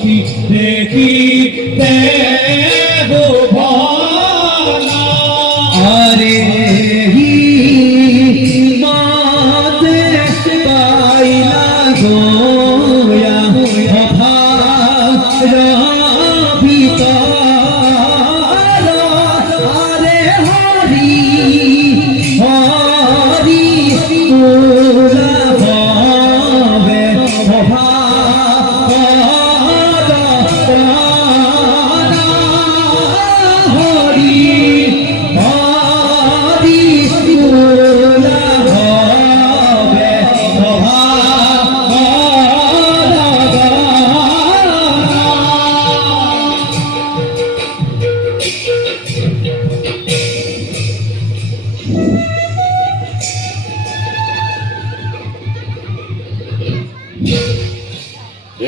সখী দেখিতে গো ভালা আরে মাতে পাইলা গোয়া ভার ভিতর আরে হরি হরি পুরা ভবে ভার হরি হরি পুরা ভবে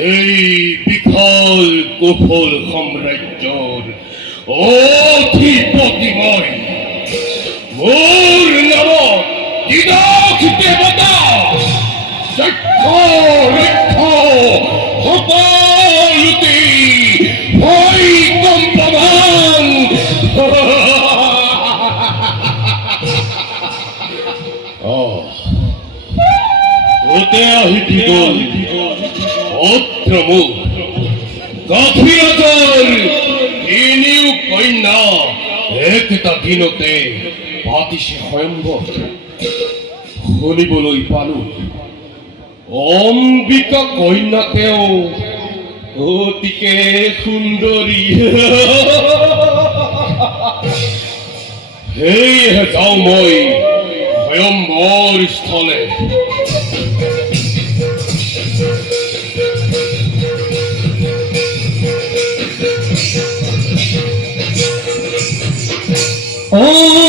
এই বিকল কুফল সাম্রাজ্যৰ অধিপতিময় মোৰ নামত দিদক দেৱতা যক্ষ ৰক্ষ সকলোতে ভয় কম্পমান ওতে আহিতি গ'ল অত্ৰমুখ গাভীৰতৰ তিনিও কন্যা একেটা দিনতে পাতিছে স্বয়ম্বৰ শুনিবলৈ পালো অম্বিকা কন্যা তেওঁ অতিকে সুন্দৰী সেয়েহে যাওঁ মই স্বয়ম্বৰ স্থলে ও